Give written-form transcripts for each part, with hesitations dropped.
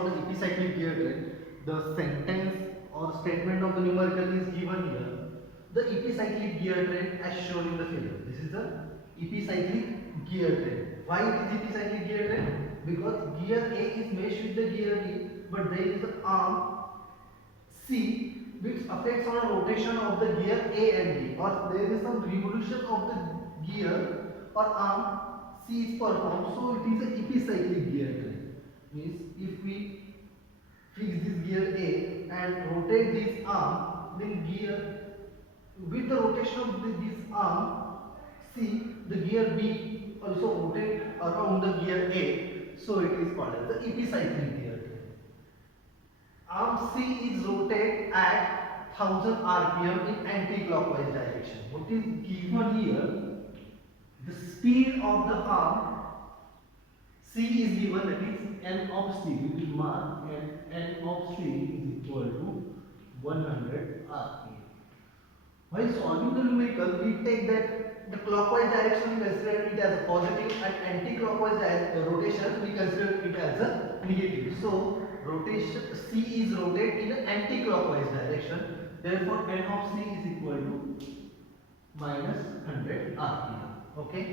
about the epicyclic gear train, the sentence or statement of the numerical is given here. The epicyclic gear train as shown in the figure. This is the epicyclic gear train. Why it is epicyclic gear train? Because gear A is meshed with the gear B, but there is an arm C which affects on rotation of the gear A and B, or there is some revolution of the gear or arm C is performed, so it is an epicyclic gear train. Means if we fix this gear A and rotate this arm, then gear with the rotation of this arm C, the gear B also rotate around the gear A, so it is called as the epicyclic gear train. Arm C is rotate at 1000 rpm in anti-clockwise direction. What is given here? The speed of the arm C is given, that is n of C. We will mark n of C is equal to 100 rpm. While solving the numerical, we take that the clockwise direction we consider it as a positive and anti-clockwise rotation we consider it as a negative. So rotation C is rotate in an anti-clockwise direction. Therefore, n of C is equal to minus 100 rpm. Okay.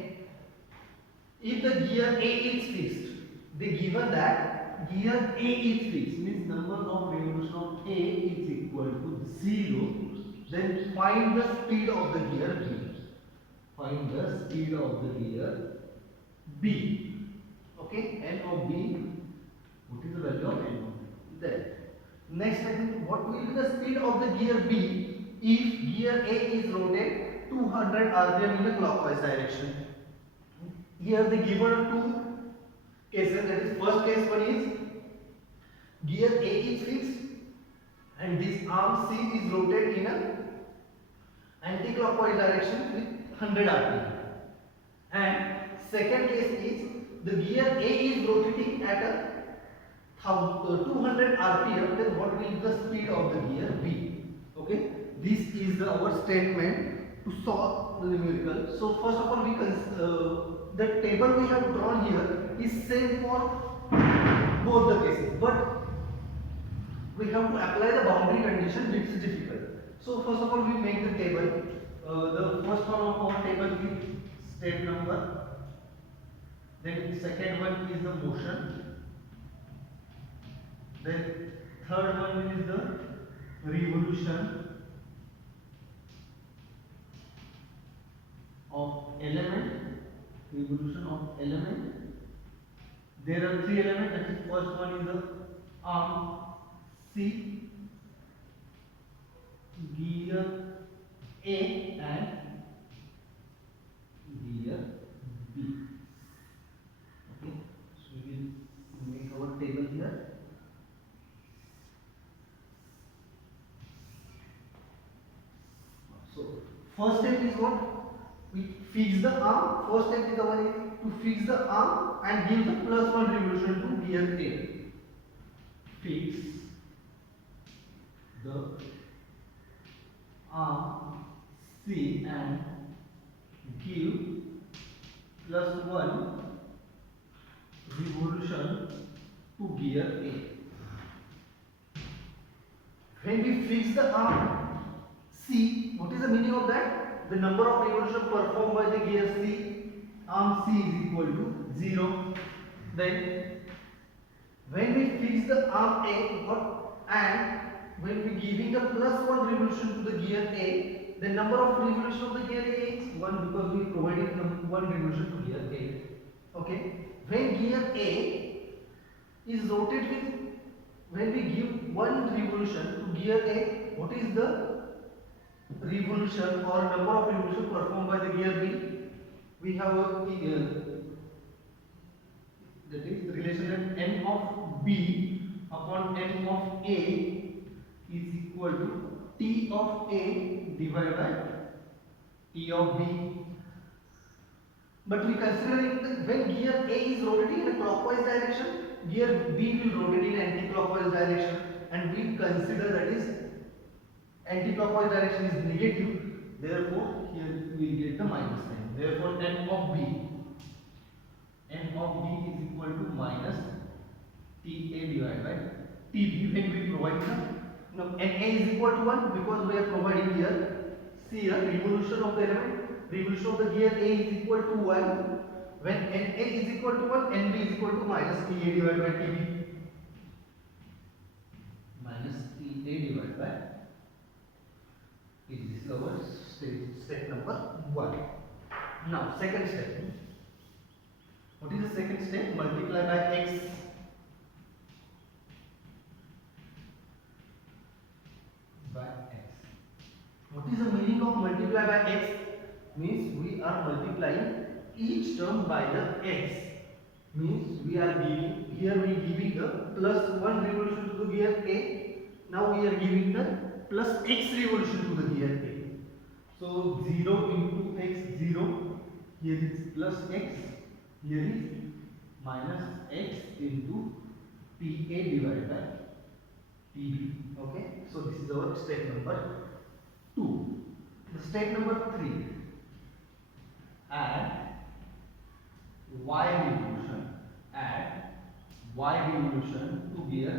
If the gear A is fixed, they given that gear A is fixed, means number of revolution of A is equal to 0. Then find the speed of the gear B. Find the speed of the gear B. Okay, n of B. What is the value of n of B? There. Next, what will be the speed of the gear B if gear A is rotate 200 rpm in a clockwise direction? Here they given two cases. That is, first case one is gear A is fixed and this arm C is rotated in a anti-clockwise direction with 100 rpm. And second case is the gear A is rotating at a 200 rpm. Then what will be the speed of the gear B? Okay, this is our statement to solve the numerical. So first of all, the table we have drawn here is same for both the cases, but we have to apply the boundary condition, which is difficult. So first of all, we make the table. The first one of our table is step number. Then second one is the motion. Then third one is the revolution of element. Revolution of element. There are three elements. That is, first one is the arm C, gear A and gear B. Okay, so we will make our table here. So first step is what? We fix the arm. First step is our to fix the arm and give the +1 revolution to gear A. Fix the arm C and give +1 revolution to gear A. When we fix the arm C, what is the meaning of that? The number of revolution performed by the gear C, arm C is equal to 0. Then when we fix the arm A, and when we giving the +1 revolution to the gear A, the number of revolution of the gear A is 1, because we providing 1 revolution to gear A. Okay. When gear A is rotated when we give 1 revolution to gear A, what is the revolution or number of revolution performed by the gear B? We have a that is relation that n of B upon n of A is equal to T of A divided by T of B. But we consider it when gear A is rotating in a clockwise direction, gear B will rotate in anti-clockwise direction, and we consider that is anti-clockwise direction is negative. Therefore, here we will get the minus sign. Therefore, n of B is equal to minus TA divided by TB when we provide the now and A is equal to 1 because we are providing here. See here, revolution of the element, revolution of the gear A is equal to 1. When NA is equal to 1, NB is equal to minus TA divided by TB. Minus TA divided by TB. This is our step number 1. Now, second step. What is the second step? Multiply by x. By x. What is the meaning of multiply by x? Means we are multiplying each term by the x. Means we are giving, here we are giving the plus 1 revolution to the gear A. Now we are giving the plus x revolution to the gear A. So 0 into x 0. Here is plus x. Here is minus x into TA divided by TB. Okay. So this is our step number 2. The step number 3. Add y revolution. Add y revolution to gear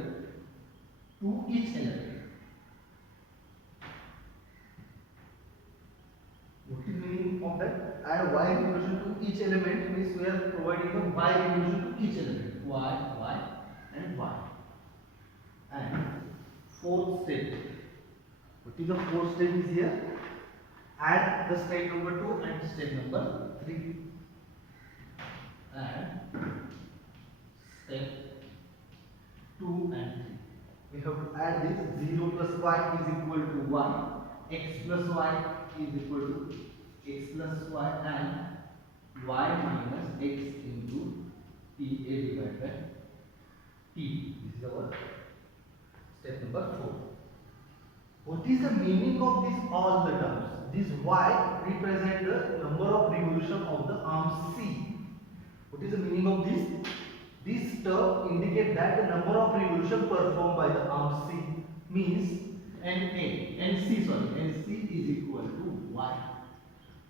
to each element. What is the meaning of that? Add y revolution to each element means we are providing a y revolution to each element. Y, and y. And fourth step. What is the fourth step is here? Add the step number 2 and step number 3. And step 2 and 3. We have to add this 0 plus y is equal to 1, x plus y is equal to x plus y and y minus x into TA divided by T. This is our step number 4. What is the meaning of this all the terms? This y represent the number of revolution of the arm C. What is the meaning of this? This term indicate that the number of revolution performed by the arm C means NC is equal to y.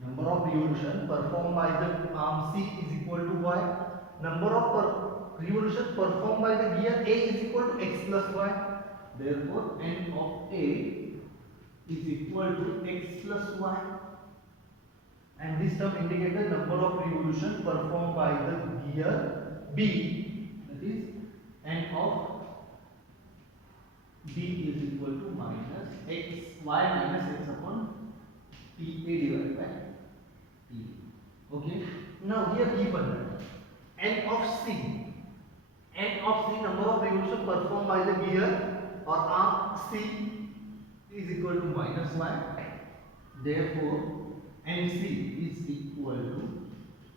Number of revolution performed by the arm C is equal to y. Number of revolution performed by the gear A is equal to x plus y. Therefore, N of A is equal to x plus y. And this term indicates the number of revolution performed by the gear B. That is N of B is equal to minus x y minus x upon TA divided by T. Okay. Now here given N of C. N of C, number of revolution performed by the gear or arm C, is equal to minus y. Therefore, NC is equal to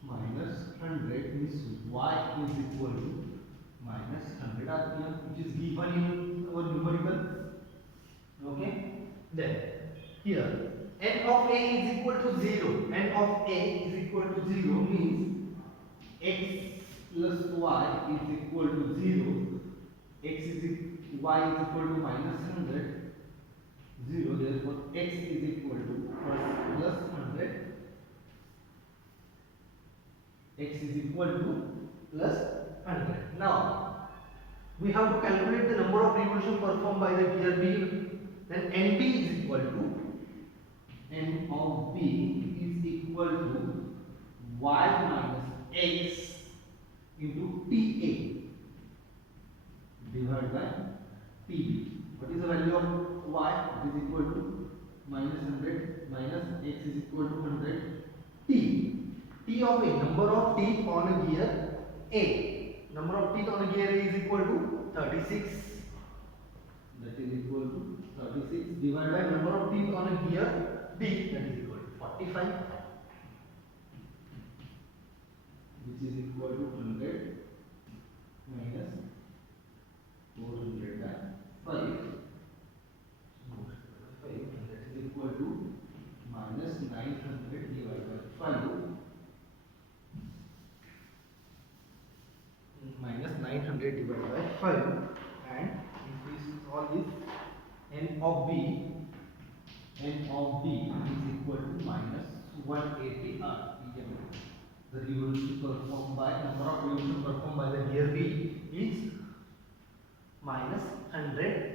minus 100, means y is equal to minus 100 RPM, which is given in our numerical. Okay. Then here N of A is equal to 0. N of A is equal to 0 means x plus y is equal to 0. Y is equal to minus 100. 0. Therefore, x is equal to plus 100. X is equal to plus 100. Now, we have to calculate the number of revolution performed by the gear B. Then NB is equal to N of B is equal to y minus x into TA divided by TB. What is the value of y? It is equal to minus 100 minus x is equal to 100. T of A, number of teeth on a gear A. Number of teeth on a gear A is equal to 36. That is equal to 36 divided by number of teeth on a gear B. That is equal to 45. Which is equal to 100 minus 405. And that is equal to minus 900 divided by 5. Minus 900 divided by 5. And if we solve this, N of B is equal to minus 180 RPM. The revolution performed by number of revolution performed by the gear B is minus 100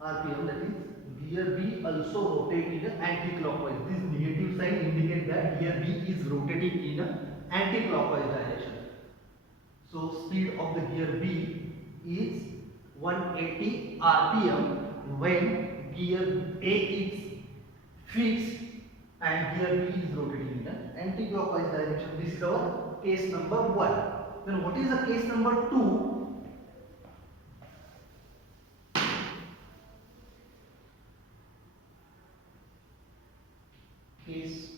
RPM, that is gear B also rotate in an anti-clockwise. This negative sign indicates that gear B is rotating in an anti-clockwise direction. So speed of the gear B is 180 RPM when gear A is fixed and gear B is rotating in an anti-clockwise direction. This is our case number 1. Then what is the case number 2? Case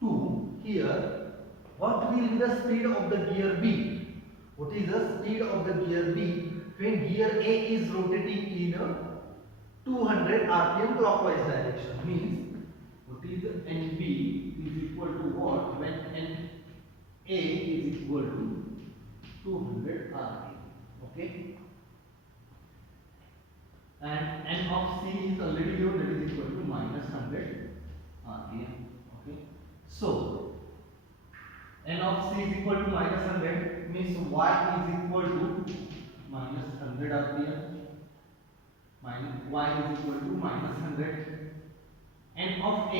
2, here what will be the speed of the gear B? What is the speed of the gear B when gear A is rotating in a 200 RPM clockwise direction? Means what is the NB is equal to what when NA is equal to 200 RPM. Okay, and N of C is already given, that is equal to minus 100 RPM. Okay, so N of C is equal to minus 100 means Y is equal to minus 100 RPM, minus Y is equal to minus 100. N of A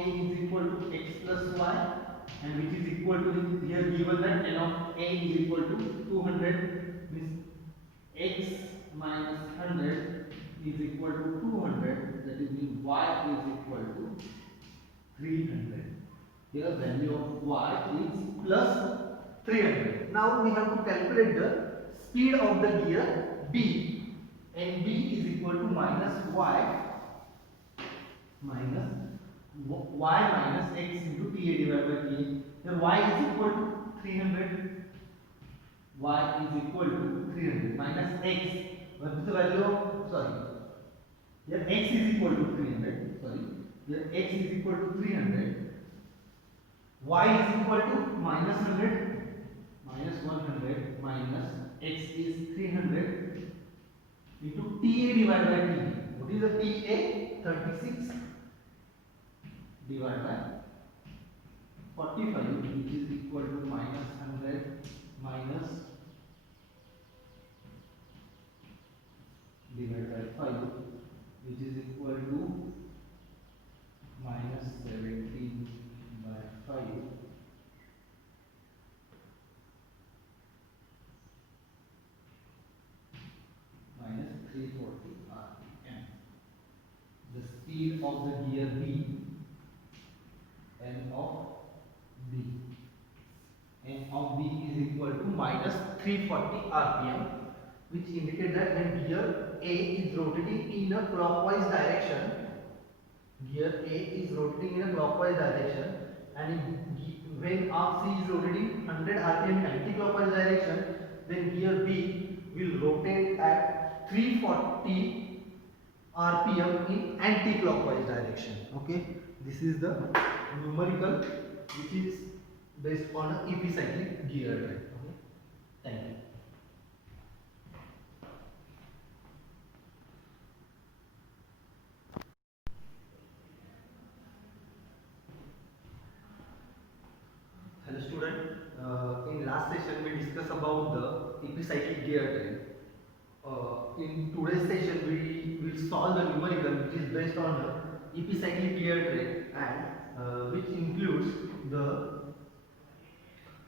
is equal to X plus Y, and which is equal to, here given that N of A is equal to 200 means X minus 100 is equal to 200, that is mean Y is equal to 300. Here value of Y is plus 300. Now we have to calculate the speed of the gear B, and B is equal to minus Y minus Y minus X into TA divided by TA. Here Y is equal to 300. Y is equal to 300 minus X. What is the value of, sorry, here X is equal to 300, sorry, here X is equal to 300, Y is equal to minus 100, minus 100 minus X is 300 into TA divided by TA. What is the TA? 36 divided by 45, which is equal to minus 100 minus divided by 5, which is equal to minus 17 by 5 minus 340 RPM. The speed of the gear B, N of B. N of B is equal to minus 340 RPM, which indicates that when gear A is rotating in a clockwise direction, gear A is rotating in a clockwise direction, and when arc C is rotating 100 RPM in anti-clockwise direction, then gear B will rotate at 340 RPM in anti-clockwise direction. Okay, this is the numerical which is based on an epicyclic gear train. Okay, thank you. Hello student, in last session we discussed about the epicyclic gear train. In today's session we will solve the numerical which is based on the epicyclic gear train and which includes the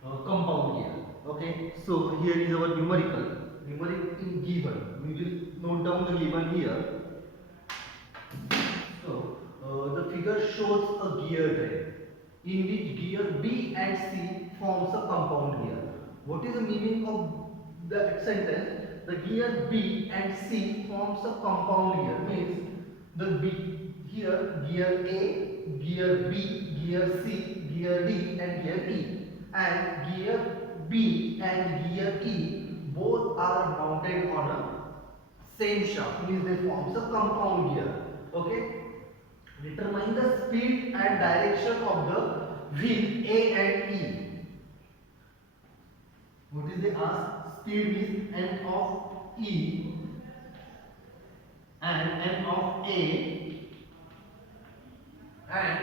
compound gear. Okay, so here is our numerical in given. We will note down the given here. So the figure shows a gear train in which gear B and C forms a compound gear. What is the meaning of the sentence? The gear B and C forms a compound gear means the B here gear A, gear B, gear C, gear D and gear E, and gear B and gear E both are mounted on a same shaft, means they forms a compound gear. Okay, determine the speed and direction of the wheel A and E. What is the ask? Speed is N of E and N of A, and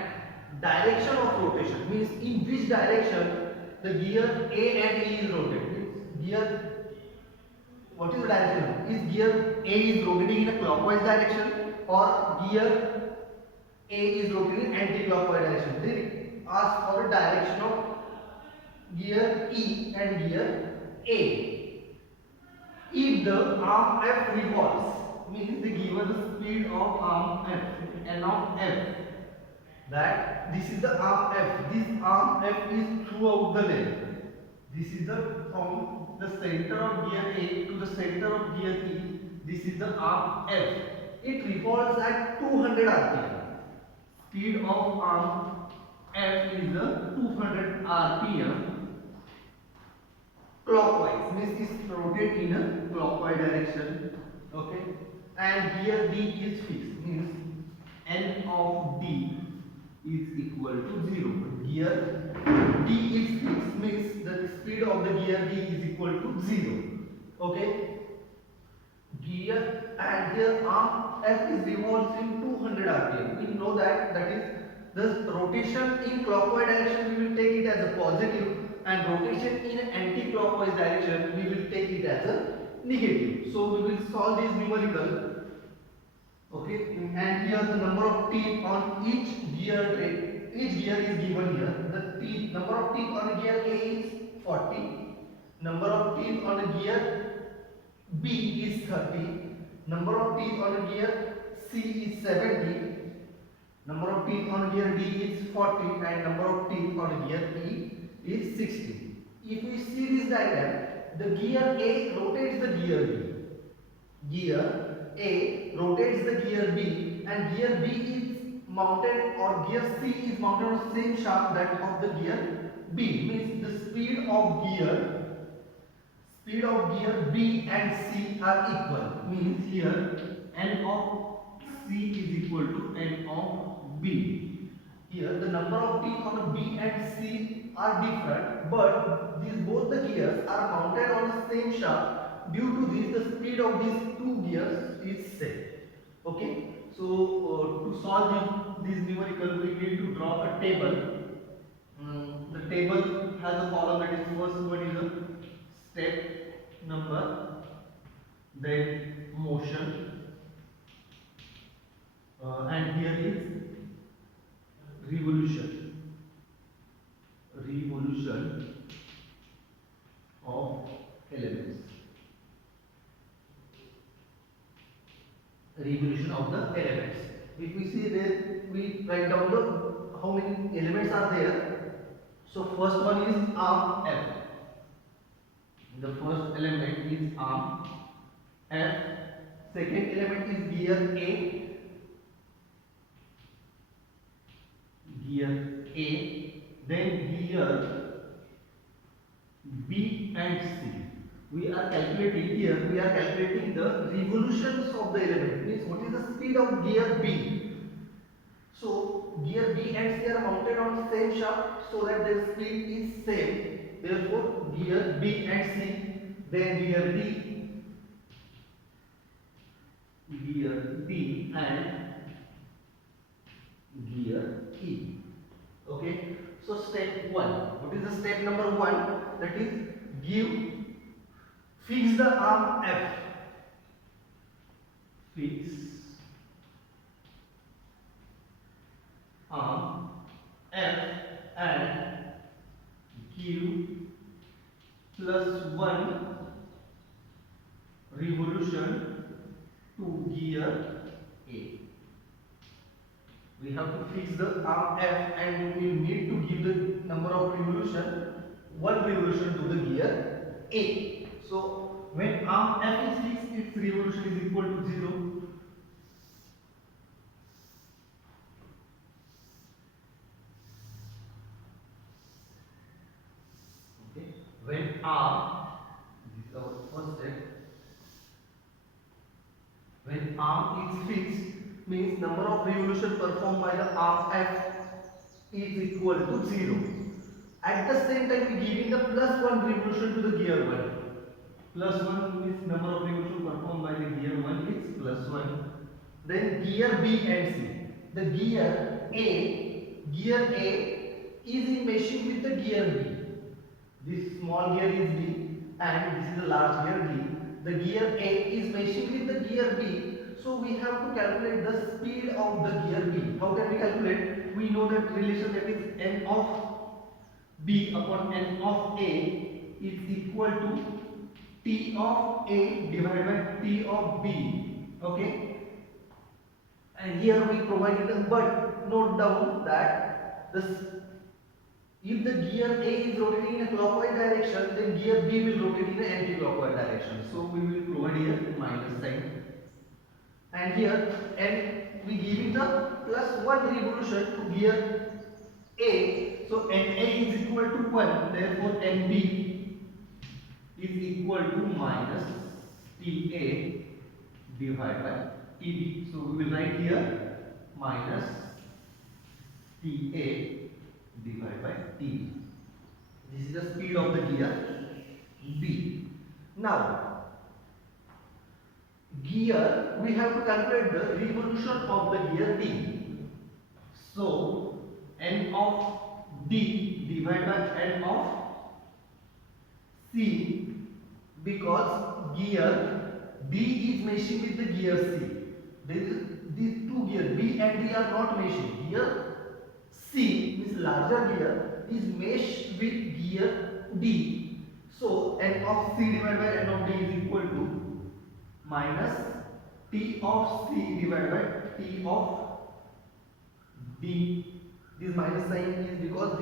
direction of rotation means in which direction the gear A and E is rotated. Gear what is the direction? Is gear A is rotating in a clockwise direction or gear A is rotating in anti-clockwise direction? They ask for the direction of gear E and gear A. If the arm F revolves, means they give us the speed of arm F, and now F. That this is the arm F. This arm F is throughout the length. This is the from the center of gear A to the center of gear E. This is the arm F. It revolves at 200 rpm. Speed of arm F is the 200 rpm. Clockwise means it rotate in a clockwise direction. Okay, and gear D is fixed, means N of D is equal to 0. Gear D is fixed, means the speed of the gear D is equal to 0. Okay, gear and here arm F is revolves in 200 rpm. We know that is the rotation in clockwise direction we will take it as a positive, and rotation in anti-clockwise direction we will take it as a negative. So we will solve this numerical. Okay, and here the number of teeth on each gear train, each gear is given here. The teeth, number of teeth on gear A is 40, number of teeth on gear B is 30, number of teeth on gear C is 70, number of teeth on gear D is 40, and number of teeth on gear E is 60. If we see this diagram, the gear A rotates the gear B. Gear A rotates the gear B, and gear B is mounted, or gear C is mounted on the same shaft that of the gear B. Means the speed of gear B and C are equal. Means here N of C is equal to N of B. Here the number of teeth on B and C are different, but these both the gears are mounted on the same shaft. Due to this, the speed of these two gears is same. Okay, so to solve this numerical, we need to draw a table. The table has a column, that is first one is a step number, then motion, and here is revolution of elements. Revolution of the elements. If we see there, we write down the how many elements are there. So first one is arm F. The first element is arm F. Second element is gear A. Then gear B and C. We are calculating here, we are calculating the revolutions of the element. Means what is the speed of gear B? So gear B and C are mounted on the same shaft, so that their speed is same. Therefore gear B and C, then gear D and gear E. Okay, so step 1. What is the step number 1? That is fix the arm F. Fix arm F and give +1 revolution to gear A. We have to fix the arm F, and we need to give the number of revolution, 1 revolution to the gear A. So when arm F is fixed, its revolution is equal to 0. Okay. When arm, this is our first step. When arm is fixed, means number of revolution performed by the arm F is equal to 0. At the same time, we giving the +1 revolution to the gear 1. +1 means number of revolution performed by the gear 1 is +1. Then gear B and C. The gear A is in meshing with the gear B. This small gear is B and this is the large gear D. the gear A is meshing with the gear B, so we have to calculate the speed of the gear B. How can we calculate? We know that relation, that is n of B upon n of A is equal to T of A divided by T of B. Okay, and here we provided a but note down that if the gear A is rotating in a clockwise direction, then gear B will rotate in an anti-clockwise direction. So we will provide here minus sign, and here n we giving the plus 1 revolution to gear A. So NA is equal to 1, therefore NB is equal to minus TA divided by TB. So we will write here minus TA divided by TB. This is the speed of the gear B. Now, gear, we have to calculate the revolution of the gear D. So, N of D divided by N of C, because gear B is meshing with the gear C. These two gears B and D are not meshing. Gear C, means larger gear, is meshed with gear D. So N of C divided by N of D is equal to minus T of C divided by T of D. This minus sign is because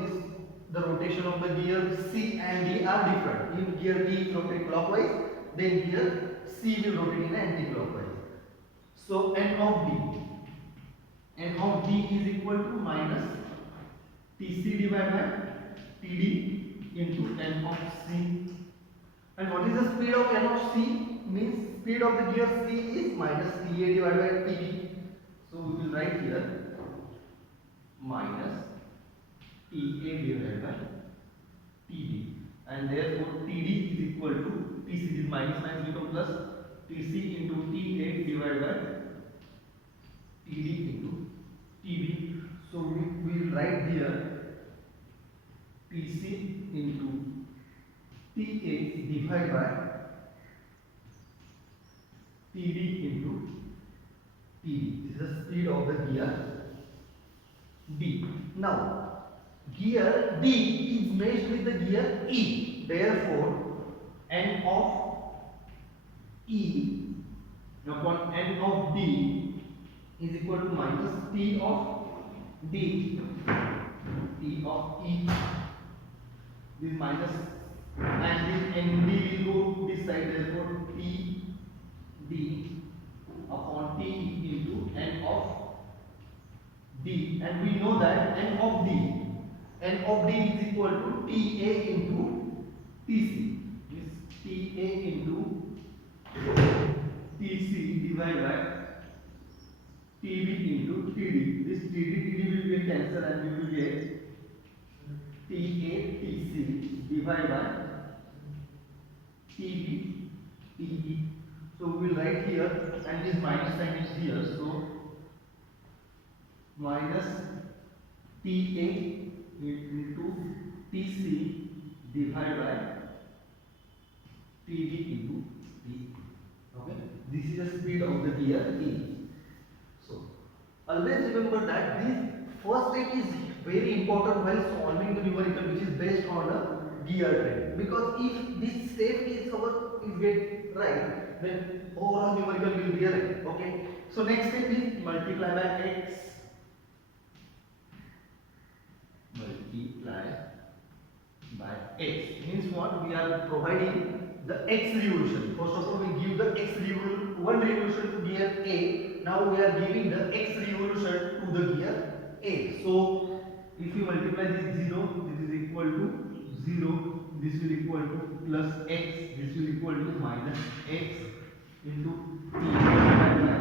the rotation of the gear C and D are different. If gear D is rotating clockwise, then gear C will rotate in anti-clockwise. So N of D is equal to minus TC divided by TD into N of C. And what is the speed of N of C? Means speed of the gear C is minus TA divided by TB. So we will write here minus TA divided by TB, and therefore TD is equal to TC. This minus become plus TC into TA divided by TD into TB. So we will write here TC into TA divided by TD into TB. This is the speed of the gear D. Now, gear D is meshed with the gear E. Therefore, N of E upon N of D is equal to minus T of D, T of E. This minus and this ND will go this side. Therefore, T D upon T into N of D, and we know that N of D is equal to TA into TC. This TA into TC divided by TB into TD. This TD will get cancelled and we will get TA TC divided by TB TE. So we will write here, and this minus sign is here. So minus TA into TC divided by TB into T. Okay, this is the speed of the gear E. So always remember that this first step is very important while solving the numerical, which is based on a gear train. Because if this step is get right, then overall numerical will be right. Okay. So next step is multiply by x. Multiply by x means what? We are providing the x revolution. First of all, we give the x revolution, one revolution to gear A. Now we are giving the x revolution to the gear A. So if you multiply this 0, this is equal to 0. This will equal to plus x. This will equal to minus x into t divided by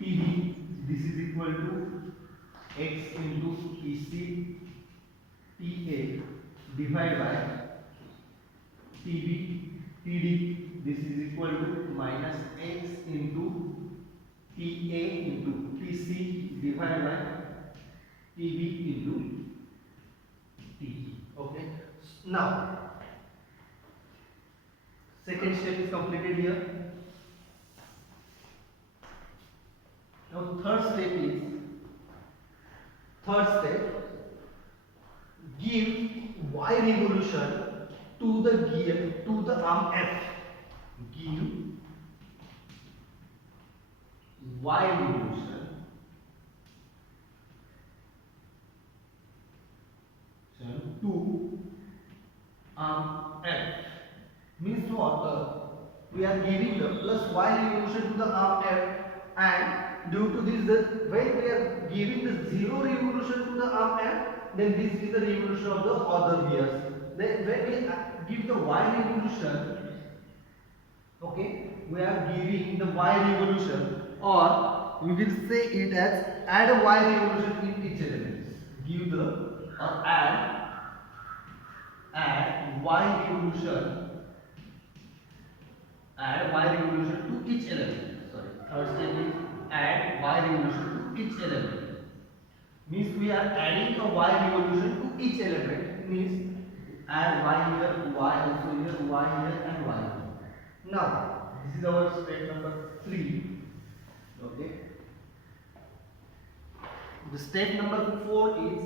td. This is equal to x into TC TA divided by TD. This is equal to minus x into TA into TC divided by TB into TE. Okay. Now Second step is completed here. Now third step, give y revolution to the gear to the arm F. Give y revolution to arm F. Means what? We are giving the plus y revolution to the arm F, and due to this, when we are giving the zero revolution to the arm F, then this is the revolution of the other gears. Then when we give the y revolution, okay, we are giving the y revolution, or we will say it as add a y revolution in each element. Give the or add y revolution, add y revolution to each element. Sorry, third step is add y revolution to each element. Means we are adding a y revolution to each element. Means add y here, y also here, y here, and y here. Now this is our step number 3. Okay. The step number 4 is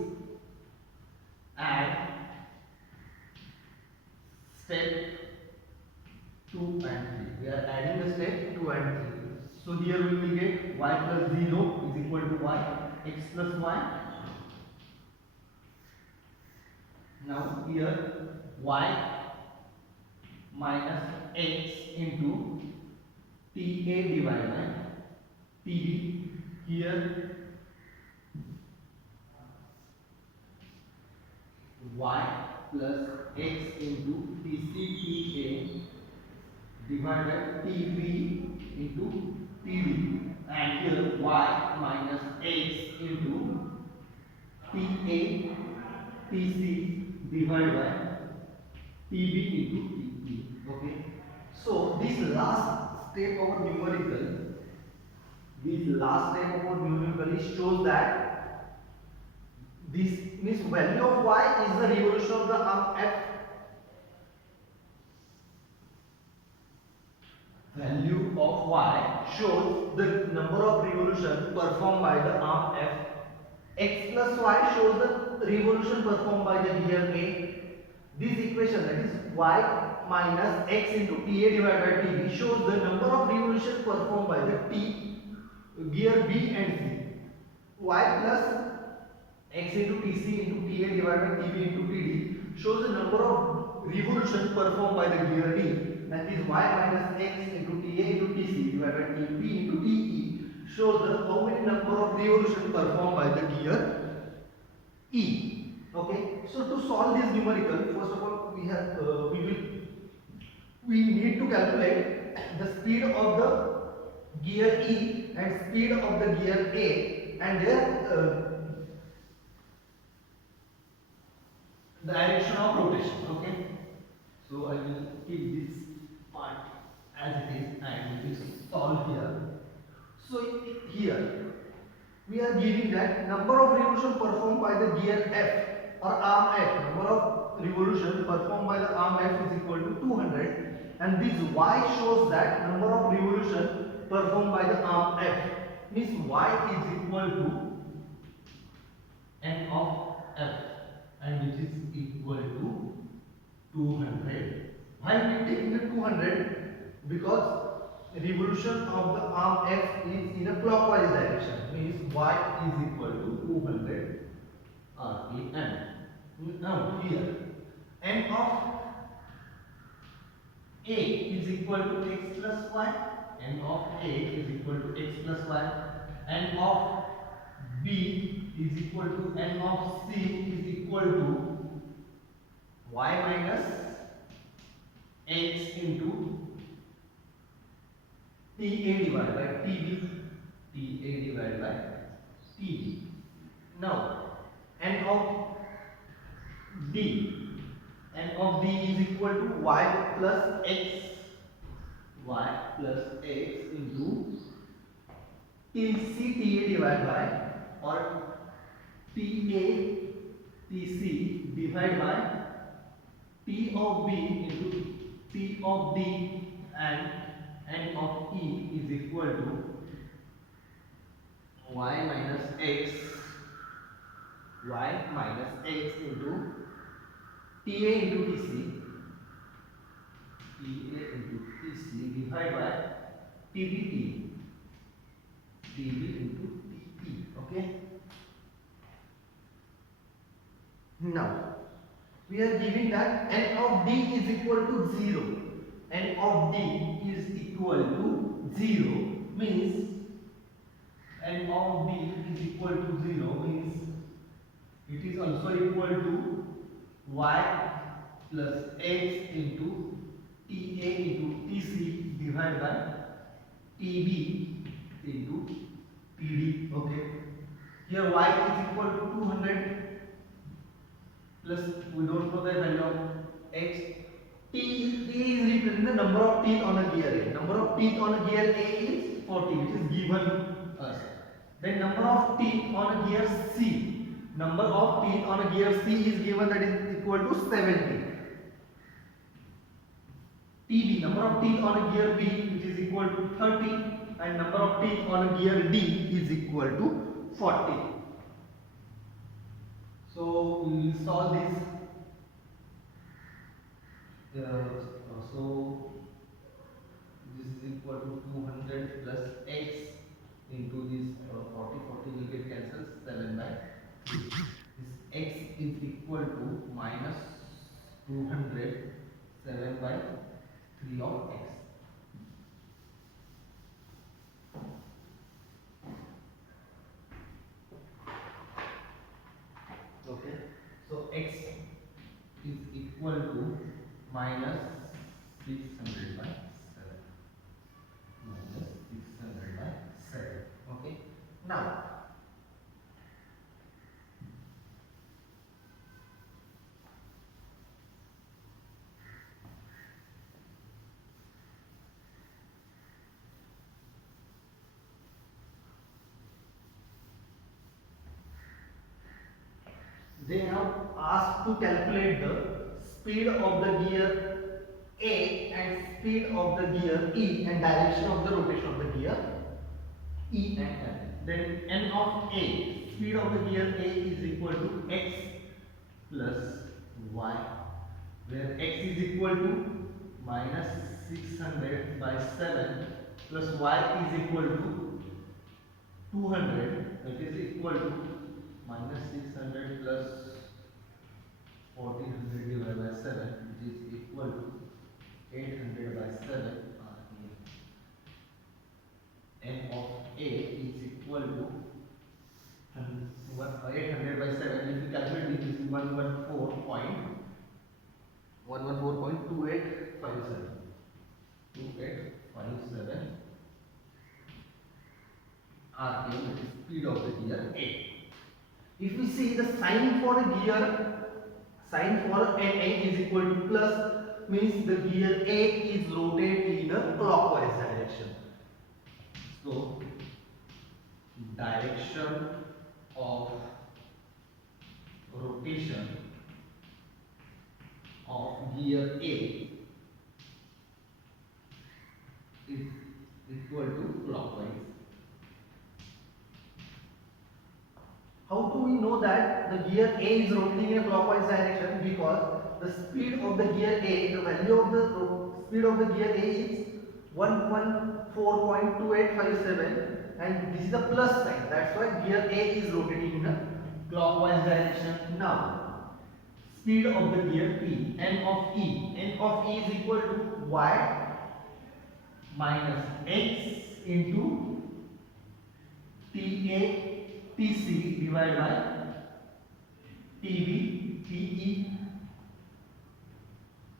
add step 2 and 3. We are adding the step 2 and 3. So here we will get y plus 0 is equal to y, x plus y. Now here y minus x into TA divided by TB. Here y plus x into TCTA divided by TB into TD, and here y minus x into TA TC divided by TB into TE. Okay. So this last step of numerical, shows that this means value of y is the revolution of the arm F. Value of y shows the number of revolution performed by the arm F. X plus y shows the revolution performed by the gear A. This equation, that is y minus x into TA divided by TB, shows the number of revolution performed by the gear B and C. Y plus x into TC into TA divided by TB into TD shows the number of revolution performed by the gear D, that is y minus x into TA into TC divided by TB into TE shows the how many number of revolution performed by the gear E. Okay, so to solve this numerical, first of all we need to calculate the speed of the gear E and speed of the gear A and their direction of rotation. Okay, so I will keep this part as it is and we will solve here. So here we are giving that number of revolution performed by the gear F or arm F. Number of revolution performed by the arm F is equal to 200, and this y shows that number of revolution performed by the arm F. Means y is equal to n of F, and which is equal to 200. Why we are taking the 200? Because revolution of the arm F is in a clockwise direction. Means y is equal to 200 RPM. Now here n of A is equal to x plus y. N of A is equal to x plus y. N of B is equal to n of C is equal to y minus x into TA divided by TB. TA divided by TB. Now n of D is equal to y plus x. Y plus x into TCTA divided by or TATC divided by T of B into P of D and N of E is equal to y minus x into TA into TC divided by TB into TE. Okay. Now we are giving that N of D is equal to 0. N of D is equal to 0 means N of D is equal to 0 means it is also equal to y plus x into TA into TC divided by TB into TD. Okay. Here y is equal to 200 plus we don't know the value of x. T is representing the number of teeth on a gear A. Number of teeth on a gear A is 40, which is given us. Then number of teeth on a gear C. Number of teeth on a gear C is given, that is equal to 70. TB, number of teeth on a gear B, which is equal to 30, and number of teeth on a gear D is equal to 40. So we will solve this. So this is equal to 200 plus x into this 40 will get cancelled, 7 by 3. This x is equal to minus 200, 7 by 3 of x. Okay, so x is equal to minus 600 by 7. Minus 600 by 7. Okay, now they have asked to calculate the speed of the gear A and speed of the gear E and direction of the rotation of the gear E and N. Then N of A, speed of the gear A is equal to x plus y, where x is equal to minus 600 by 7 plus y is equal to 200, that is equal to minus 600 plus 1400 divided by 7, which is equal to 800 by 7. N of A is equal to 800 by 7. If you calculate this, is 114.2857. 2857 RPM, that is speed of the gear A. If we see the sign for NA is equal to plus, means the gear A is rotated in a clockwise direction. So direction of rotation of gear A is equal to clockwise. How do we know that the gear A is rotating in a clockwise direction? Because the speed of the gear A, the value of the speed of the gear A is 114.2857, and this is a plus sign. That's why gear A is rotating in a clockwise direction. Now, speed of the gear E, N of E. N of E is equal to y minus x into TA TC divided by TB TE.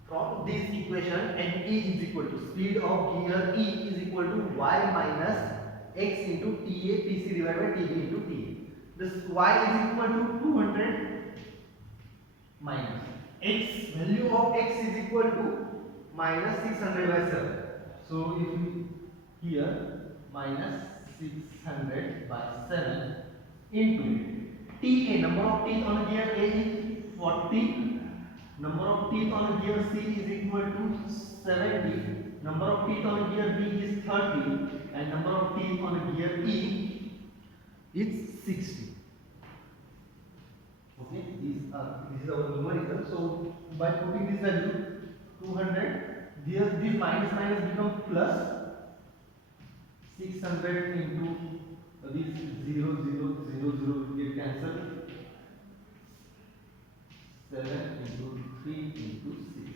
From this equation, NE is equal to speed of gear E is equal to y minus x into TA TC divided by TB into TE. This y is equal to 200 minus x, value of x is equal to minus 600 by 7. So if we here minus 600 by 7 into TA, number of teeth on gear A is 40, Number of teeth on gear C is equal to 70. Number of teeth on gear B is 30, and number of teeth on gear E is 60. Okay, this is our numerical. So by putting this value 200, this minus minus become plus 600 into this 0 will get cancelled. 7 into 3 into 6.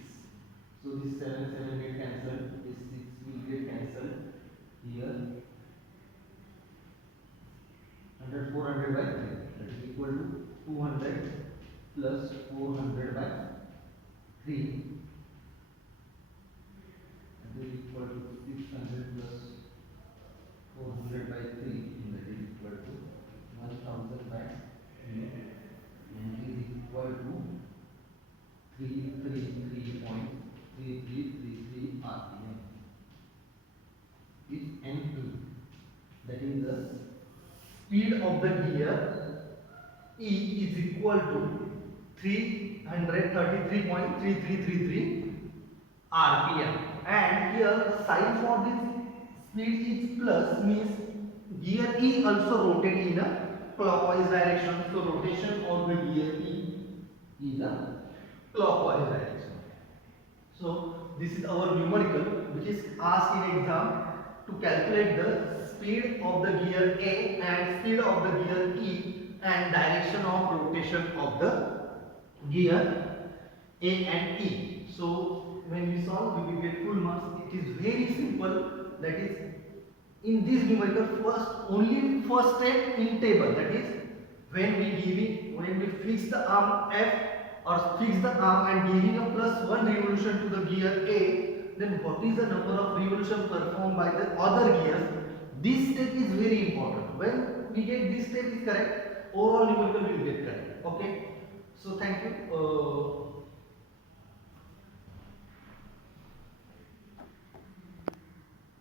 So this 7 get cancelled. This 6 will get cancelled here. 400 by 3. That is equal to 200 plus 400 by 3. That is equal to 600 plus 400 by 3. That is equal to 1000 by 3. And is equal to 333.3333 RPM. Is N2. That is the speed of the gear E is equal to 333.3333 RPM. And here sign for this speed is plus, means gear E also rotate in a clockwise direction. So rotation of the gear E is a clockwise direction. So this is our numerical which is asked in exam to calculate the speed of the gear A and speed of the gear E and direction of rotation of the gear A and E. So when we solve, we will get full marks. It is very simple. That is, in this numerical, first step in table. That is, when we fix the arm F or fix the arm and giving a +1 revolution to the gear A, then what is the number of revolution performed by the other gears? This step is very important. When we get this step is correct, overall numerical will get correct. Okay. So thank you.